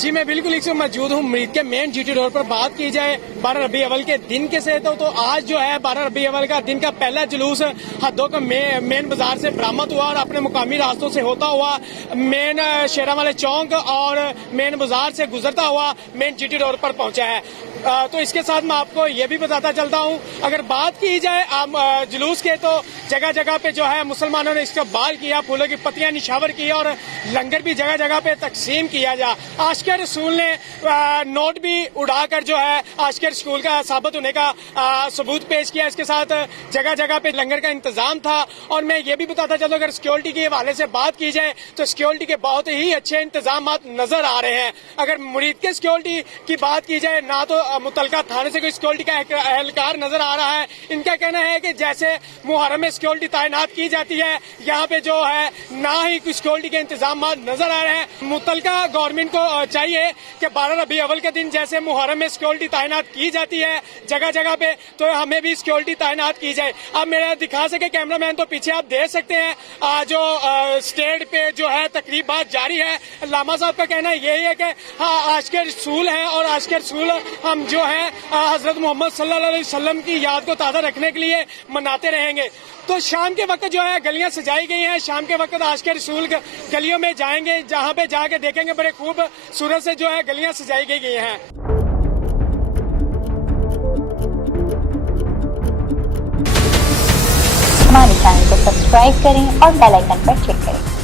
जी मैं बिल्कुल इस वक्त मौजूद हूँ मुरीद के मेन जीटी रोड पर। बात की जाए 12 रबी अव्वल के दिन के से तो आज जो है 12 रबी अव्वल का दिन का पहला जुलूस हदों का मेन बाजार से बरामद हुआ और अपने मुकामी रास्तों से होता हुआ मेन शेरावाले चौक और मेन बाजार से गुजरता हुआ मेन जीटी रोड पर पहुंचा है। तो इसके साथ मैं आपको ये भी बताता चलता हूँ, अगर बात की जाए जुलूस के तो जगह जगह पे जो है मुसलमानों ने इस्तकबाल किया, फूलों की पत्तियां निशावर की और लंगर भी जगह जगह पे तकसीम किया जा। आशिक़ रसूल ने नोट भी उड़ाकर जो है आशिक़ रसूल का साबित होने का सबूत पेश किया। इसके साथ जगह जगह पे लंगर का इंतजाम था। और मैं ये भी बताता चलूं, अगर सिक्योरिटी के हवाले से बात की जाए तो सिक्योरिटी के बहुत ही अच्छे इंतजाम नजर आ रहे हैं। अगर मुरीद के सिक्योरिटी की बात की जाए, ना तो मुतलका थाने से कोई सिक्योरिटी का एहलकार नजर आ रहा है। इनका कहना है कि जैसे मुहर्रम में सिक्योरिटी तैनात की जाती है, यहाँ पे जो है ना ही कोई सिक्योरिटी के इंतजाम नजर आ रहे हैं। मुतलका गवर्नमेंट को चाहिए कि 12 रबी अव्वल के दिन जैसे मुहर्रम में सिक्योरिटी तैनात की जाती है जगह जगह पे, तो हमें भी सिक्योरिटी तैनात की जाए। अब मेरा दिखा सके कैमरामैन तो पीछे आप देख सकते हैं जो स्टेज पे जो है तकरीब बात जारी है। लामा साहब का कहना यही है कि हाँ आशिक़ रसूल है और आशिक़ रसूल हम जो है हजरत मोहम्मद सल्लल्लाहु अलैहि वसल्लम की याद को ताज़ा रखने के लिए मनाते रहेंगे। तो शाम के वक्त जो है गलियां सजाई गई हैं। शाम के वक्त आशिक़ रसूल गलियों में जाएंगे, जहां पे जाके देखेंगे बड़े खूबसूरत से जो है गलियां सजाई गई हैं। हमारे चैनल को सब्सक्राइब करें और बेल आइकन पर क्लिक करें।